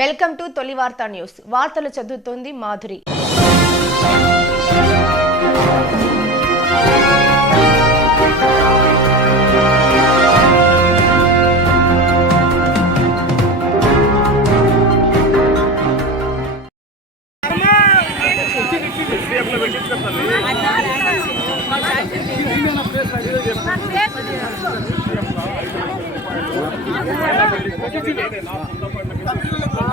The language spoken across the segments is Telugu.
వెల్కమ్ టు తొలి వార్తా న్యూస్. వార్తలు చదువుతోంది మాధురి. నా పేరు వచ్చినాక ఇవ్వకపోయినా టీఆర్ఎస్ వాళ్ళ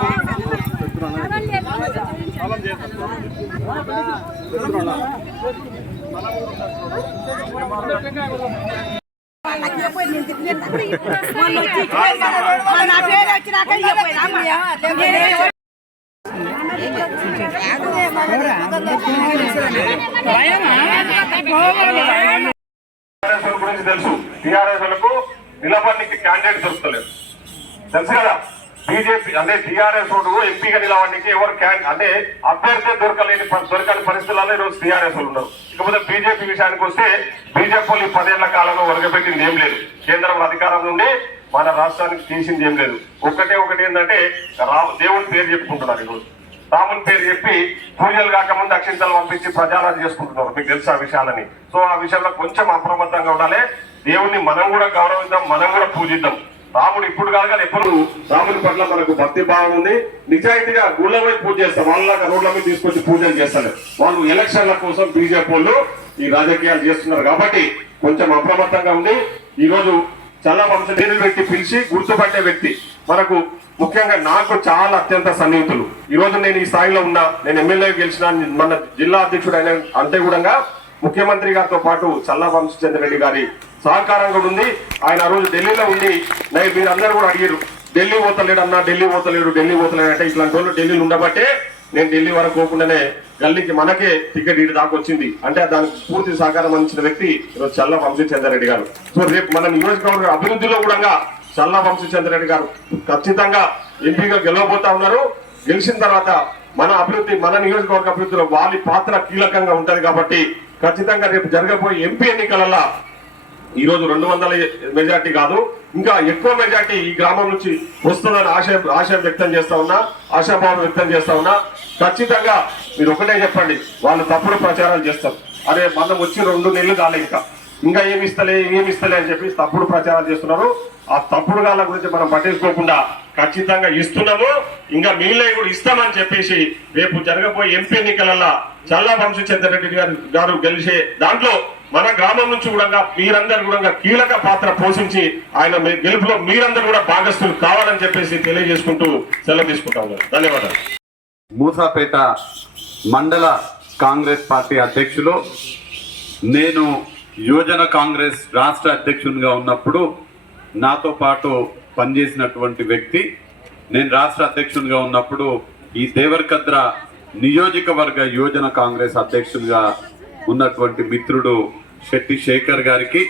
గురించి తెలుసు. టీఆర్ఎస్ వాళ్ళకు నిలబడికి క్యాండిడేట్ దొరుకుతలేదు. తెలుసు కదా? బీజేపీ అంటే టీఆర్ఎస్ వాడు ఎంపీగా నిలవడానికి ఎవరు క్యాన్ అంటే అభ్యర్థి దొరకలేని దొరకని పరిస్థితులలో ఈరోజు టీఆర్ఎస్ ఉండవు ఉన్నారు. ఇకపోతే బీజేపీ విషయానికి వస్తే బీజేపీ ఈ పదేళ్ళ కాలంలో ఒరగబెట్టింది ఏం లేదు. కేంద్రం అధికారం నుండి మన రాష్ట్రానికి తీసింది ఏం లేదు. ఒకటే ఒకటి ఏంటంటే రా- దేవుని పేరు చెప్పుకుంటున్నారు ఈరోజు. రాముని పేరు చెప్పి పూజలు కాకముందు అక్షింతలు పంపించి ప్రచారాలు చేసుకుంటున్నారు. మీకు తెలుసు ఆ విషయాలని. సో ఆ విషయంలో కొంచెం అప్రమత్తంగా ఉండాలి. దేవుణ్ణి మనం కూడా గౌరవిద్దాం మనం కూడా పూజిద్దాం. రాముడు ఇప్పుడు కాదు కానీ ఎప్పుడు. రాముడి పట్ల మనకు భక్తి భావం ఉంది. నిజాయితీగా గుళ్ళ వైపు పూజ చేస్తాం. వాళ్ళగా రోడ్ల మీద తీసుకొచ్చి పూజలు చేస్తారు. వాళ్ళు ఎలక్షన్ల కోసం బీజేపీ వాళ్ళు ఈ రాజకీయాలు చేస్తున్నారు కాబట్టి కొంచెం అప్రమత్తంగా ఉంది ఈ రోజు చాలా వంశ నీళ్ళు పెట్టి పిలిచి గుర్తుపట్టే వ్యక్తి. మనకు ముఖ్యంగా నాకు చాలా అత్యంత సన్నిహితులు. ఈ రోజు నేను ఈ స్థాయిలో ఉన్నా నేను ఎమ్మెల్యే గెలిచిన మన జిల్లా అధ్యక్షుడు అయిన అంటే కూడా ముఖ్యమంత్రి గారితో పాటు చల్లా రెడ్డి గారి సహకారం కూడా ఉంది. ఆయన ఆ రోజు ఢిల్లీలో ఉండి నేను మీరందరూ కూడా అడిగారు ఢిల్లీ పోతలేడు అన్న ఢిల్లీ పోతలేడు ఢిల్లీ పోతలేడు అంటే ఇట్లాంటి వాళ్ళు ఢిల్లీలో ఉండబట్టే నేను ఢిల్లీ వరకు పోకుండానే గల్లీకి మనకే టికెట్ ఇటు దాకా వచ్చింది. అంటే దానికి పూర్తి సహకారం అందించిన వ్యక్తి ఈరోజు చల్ల వంశీచంద్రరెడ్డి గారు. సో రేపు మన నియోజకవర్గ అభివృద్ధిలో కూడా చల్ల వంశీచంద్రరెడ్డి గారు ఖచ్చితంగా ఎంపీగా గెలవబోతా ఉన్నారు. గెలిచిన తర్వాత మన అభివృద్ధి మన నియోజకవర్గ అభివృద్ధిలో వాళ్ళ పాత్ర కీలకంగా ఉంటది కాబట్టి ఖచ్చితంగా రేపు జరగబోయే ఎంపీ ఎన్నికలలో ఈ రోజు రెండు వందల మెజార్టీ కాదు ఇంకా ఎక్కువ మెజార్టీ ఈ గ్రామం నుంచి వస్తుందని ఆశ ఆశయం వ్యక్తం చేస్తా ఉన్నా ఆశాభావం వ్యక్తం చేస్తా ఉన్నా. ఖచ్చితంగా మీరు ఒకటే చెప్పండి వాళ్ళు తప్పుడు ప్రచారాలు చేస్తారు. అరే మనం వచ్చి రెండు నెలలు కాలే ఇంకా. ఇంకా ఏమి ఇస్తలే ఏమి ఇస్తలే అని చెప్పి తప్పుడు ప్రచారాలు చేస్తున్నారు. ఆ తప్పుడు గాల గురించి మనం పట్టించుకోకుండా ఖచ్చితంగా ఇస్తున్నాము ఇంకా మిగిలిన కూడా ఇస్తామని చెప్పేసి రేపు జరగబోయే ఎంపీ ఎన్నికలలో చల్లా వంశచంద్రరెడ్డి గారు గారు గెలిచే దాంట్లో మన గ్రామం నుంచి కూడా మీరందరూ కూడా కీలక పాత్ర పోషించి ఆయన మీ గెలుపులో మీరందరూ కూడా భాగస్థులు కావాలని చెప్పేసి తెలియజేసుకుంటూ సెలవు తీసుకుంటాం ధన్యవాదాలు. మూసాపేట మండల కాంగ్రెస్ పార్టీ అధ్యక్షులు నేను యువజన కాంగ్రెస్ రాష్ట్ర అధ్యక్షునిగా ఉన్నప్పుడు నాతో పాటు పనిచేసినటువంటి వ్యక్తి నేను రాష్ట్ర అధ్యక్షునిగా ఉన్నప్పుడు ఈ దేవరకద్ర నియోజకవర్గ యువజన కాంగ్రెస్ అధ్యక్షునిగా ఉన్నటువంటి మిత్రుడు శెట్టి శేఖర్ గారికి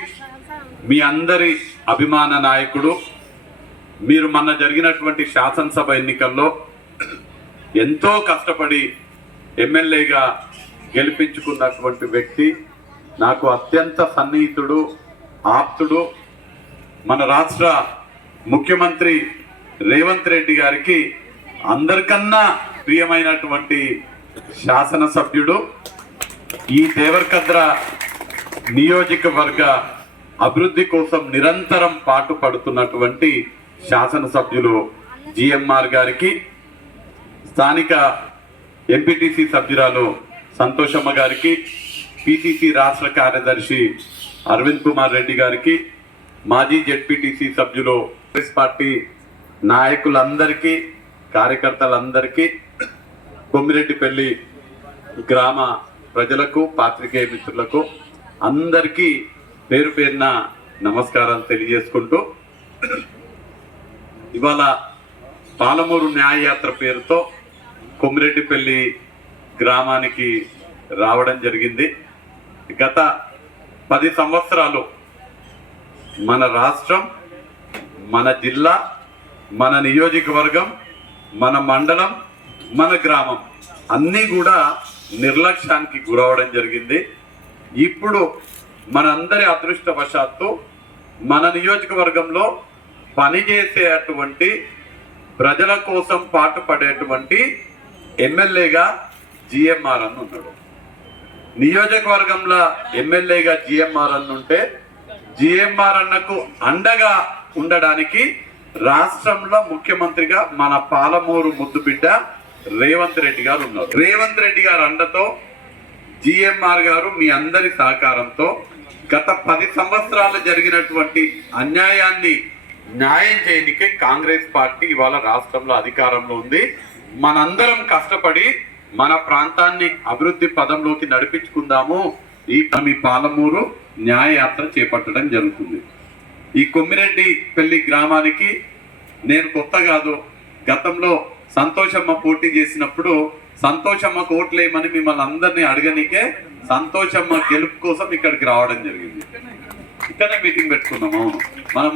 మీ అందరి అభిమాన నాయకుడు మీరు మొన్న జరిగినటువంటి శాసనసభ ఎన్నికల్లో ఎంతో కష్టపడి ఎమ్మెల్యేగా గెలిపించుకున్నటువంటి వ్యక్తి నాకు అత్యంత సన్నిహితుడు ఆప్తుడు. మన రాష్ట్ర ముఖ్యమంత్రి రేవంత్ రెడ్డి గారికి అందరికన్నా ప్రియమైనటువంటి శాసనసభ్యుడు ఈ దేవరకద్ర నియోజకవర్గ అభివృద్ధి కోసం నిరంతరం పాటు పడుతున్నటువంటి శాసనసభ్యులు జిఎంఆర్ గారికి స్థానిక ఎంపీటీసీ సభ్యురాలు సంతోషమ్మ గారికి పిసిసి రాష్ట్ర కార్యదర్శి అరవింద్ కుమార్ రెడ్డి గారికి మాజీ జెడ్పీటీసీ సభ్యులు కాంగ్రెస్ పార్టీ నాయకులందరికీ కార్యకర్తలందరికీ కొమ్మిరెడ్డిపల్లి గ్రామ ప్రజలకు పాత్రికేయ మిత్రులకు అందరికీ పేరు పేరున నమస్కారాలు తెలియజేసుకుంటూ ఇవాళ పాలమూరు న్యాయయాత్ర పేరుతో కొమ్మిరెడ్డిపల్లి గ్రామానికి రావడం జరిగింది. గత పది సంవత్సరాలు మన రాష్ట్రం మన జిల్లా మన నియోజకవర్గం మన మండలం మన గ్రామం అన్నీ కూడా నిర్లక్ష్యానికి గురవడం జరిగింది. ఇప్పుడు మనందరి అదృష్టవశాత్తు మన నియోజకవర్గంలో పనిచేసే అటువంటి ప్రజల కోసం పాటుపడేటువంటి ఎమ్మెల్యేగా జిఎంఆర్ అని ఉన్నాడు. నియోజకవర్గంలో ఎమ్మెల్యేగా జిఎంఆర్ అన్న ఉంటే జిఎంఆర్ అన్నకు అండగా ఉండడానికి రాష్ట్రంలో ముఖ్యమంత్రిగా మన పాలమూరు ముద్దు బిడ్డ రేవంత్ రెడ్డి గారు ఉన్నారు. రేవంత్ రెడ్డి గారు అండతో జిఎంఆర్ గారు మీ అందరి సహకారంతో గత పది సంవత్సరాలు జరిగినటువంటి అన్యాయాన్ని న్యాయం చేయనికే కాంగ్రెస్ పార్టీ ఇవాళ రాష్ట్రంలో అధికారంలో ఉంది. మనందరం కష్టపడి మన ప్రాంతాన్ని అభివృద్ధి పదంలోకి నడిపించుకుందాము. ఈ మీ పాలమూరు న్యాయయాత్ర చేపట్టడం జరుగుతుంది. ఈ కొమ్మిరెడ్డి పెళ్ళి గ్రామానికి నేను కొత్త కాదు గతంలో సంతోషమ్మ పోటీ చేసినప్పుడు సంతోషమ్మ కోట్లేమని మిమ్మల్ని అందరినీ అడగనికే సంతోషమ్మ గెలుపు కోసం ఇక్కడికి రావడం జరిగింది. ఇక్కడనే మీటింగ్ పెట్టుకున్నాం అవును మనం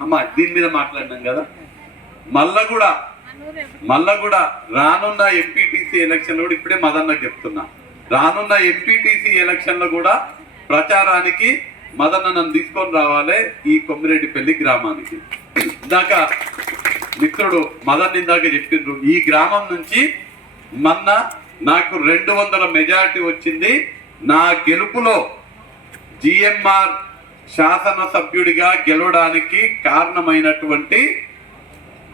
అమ్మ దీని మీద మాట్లాడినాం కదా? మళ్ళా కూడా మళ్ళా కూడా రానున్న ఎంపీటీసీ ఎలక్షన్ కూడా ఇప్పుడే మదన్నకు చెప్తున్నా. రానున్న ఎంపీటీసీ ఎలక్షన్లో కూడా ప్రచారానికి మదన్న నన్ను తీసుకొని రావాలి ఈ కొమ్మిరెడ్డిపల్లి గ్రామానికి. ఇందాక మిత్రుడు మదన్ ఇందాక చెప్పిండ్రు ఈ గ్రామం నుంచి మొన్న నాకు రెండు వందల మెజారిటీ వచ్చింది. నా గెలుపులో జిఎంఆర్ శాసనసభ్యుడిగా గెలవడానికి కారణమైనటువంటి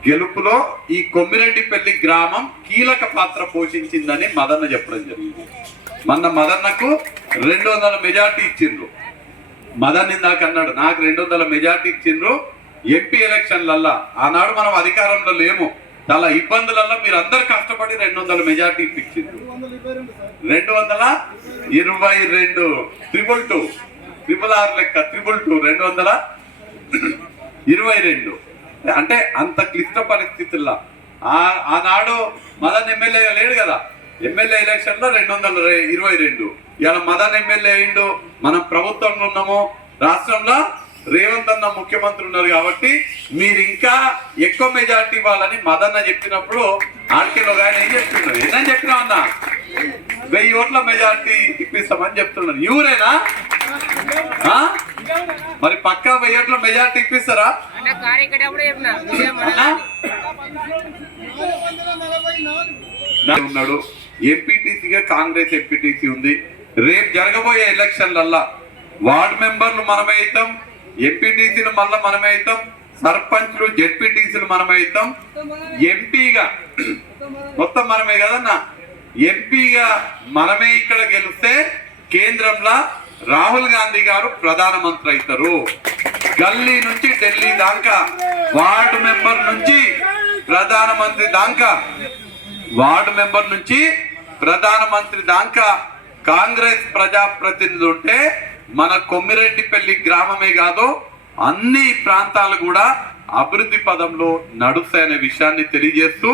గెలుపులో ఈ కొమ్మిరెడ్డిపల్లి గ్రామం కీలక పాత్ర పోషించిందని మదన్న చెప్పడం జరిగింది. మొన్న మదన్నకు రెండు వందల మెజార్టీ ఇచ్చిండ్రు. మదన్ ఇందాక అన్నాడు నాకు రెండు వందల మెజార్టీ ఇచ్చిండ్రు. ఎంపీ ఎలక్షన్లల్లా. ఆనాడు మనం అధికారంలో లేము. చాలా ఇబ్బందులల్లో మీరు అందరు కష్టపడి రెండు వందల మెజార్టీ ఇప్పించిండ్రు రెండు వందల ఇరవై రెండు. ట్రిపుల్ టూ ట్రిపుల్ ఆరు లెక్క. ట్రిపుల్ టూ రెండు వందల ఇరవై రెండు. అంటే అంత క్లిష్ట పరిస్థితుల్లో. ఆ ఆనాడు మదన్ ఎమ్మెల్యేగా లేడు కదా. ఎమ్మెల్యే ఎలక్షన్లో రెండు వందల ఇరవై రెండు. ఇలా మదన్ ఎమ్మెల్యే అయిండు. మనం ప్రభుత్వంలో ఉన్నాము. రాష్ట్రంలో రేవంత్ అన్న ముఖ్యమంత్రి ఉన్నారు కాబట్టి మీరు ఇంకా ఎక్కువ మెజార్టీ ఇవ్వాలని మదన్న చెప్పినప్పుడు ఆర్టీలో ఆయన ఏం చెప్తున్నారు ఏంటని చెప్పినా అన్న? వెయ్యి ఓట్ల మెజార్టీ ఇప్పిస్తామని చెప్తున్నారు ఎవరేనా ఆ? మరి పక్కా వెయ్యి ఓట్ల మెజార్టీ ఇప్పిస్తారా? ఉన్నాడు. ఎంపీటీసీగా కాంగ్రెస్ ఎంపీటీసీ ఉంది. రేపు జరగబోయే ఎలక్షన్లల్లా వార్డు మెంబర్లు మనమే అవుతాం ఎంపీటీసీలు మళ్ళీ మనమే అవుతాం సర్పంచ్లు జెడ్పీటీసీలు మనమే అవుతాం ఎంపీగా మొత్తం మనమే కదన్నా? ఎంపీగా మనమే ఇక్కడ గెలిస్తే కేంద్రంలో రాహుల్ గాంధీ గారు ప్రధానమంత్రి అవుతారు. గల్లీ నుంచి ఢిల్లీ దాకా వార్డు మెంబర్ నుంచి ప్రధానమంత్రి దాకా వార్డు మెంబర్ నుంచి ప్రధానమంత్రి దాకా కాంగ్రెస్ ప్రజాప్రతినిధులు ఉంటే మన కొమ్మిరెడ్డిపల్లి గ్రామమే కాదు అన్ని ప్రాంతాలు కూడా అభివృద్ధి పదంలో నడుస్తాయనే విషయాన్ని తెలియజేస్తూ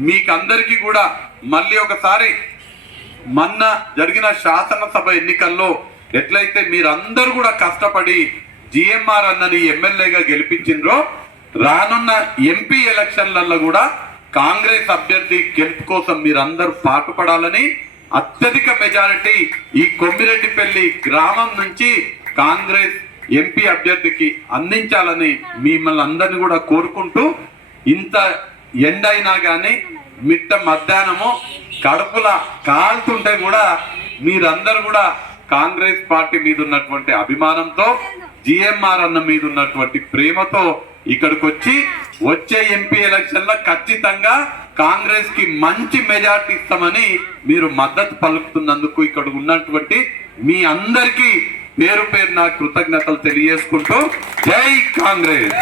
మీకందరికీ కూడా మళ్ళీ ఒకసారి మొన్న జరిగిన శాసనసభ ఎన్నికల్లో ఎట్లయితే మీరందరూ కూడా కష్టపడి జిఎంఆర్ అన్నని ఎమ్మెల్యేగా గెలిపించిండ్రో రానున్న ఎంపీ ఎలక్షన్లలో కూడా కాంగ్రెస్ అభ్యర్థి గెలుపు కోసం మీరందరూ పాటుపడాలని అత్యధిక మెజారిటీ ఈ కొమ్మిరెడ్డిపల్లి గ్రామం నుంచి కాంగ్రెస్ ఎంపీ అభ్యర్థికి అందించాలని మిమ్మల్ని అందరినీ కూడా కోరుకుంటూ ఇంత ఎండ అయినా కానీ మిట్ట మధ్యాహ్నము కడుపుల కాలుతుంటే కూడా మీరందరూ కూడా కాంగ్రెస్ పార్టీ మీద ఉన్నటువంటి అభిమానంతో జిఎంఆర్ అన్న మీద ఉన్నటువంటి ప్రేమతో ఇక్కడికి వచ్చి వచ్చే ఎంపీ ఎలక్షన్లో ఖచ్చితంగా కాంగ్రెస్కి మంచి మెజార్టీ ఇస్తామని మీరు మద్దతు పలుకుతున్నందుకు ఇక్కడ ఉన్నటువంటి మీ అందరికీ పేరు పేరు నా కృతజ్ఞతలు తెలియజేసుకుంటూ జై కాంగ్రెస్.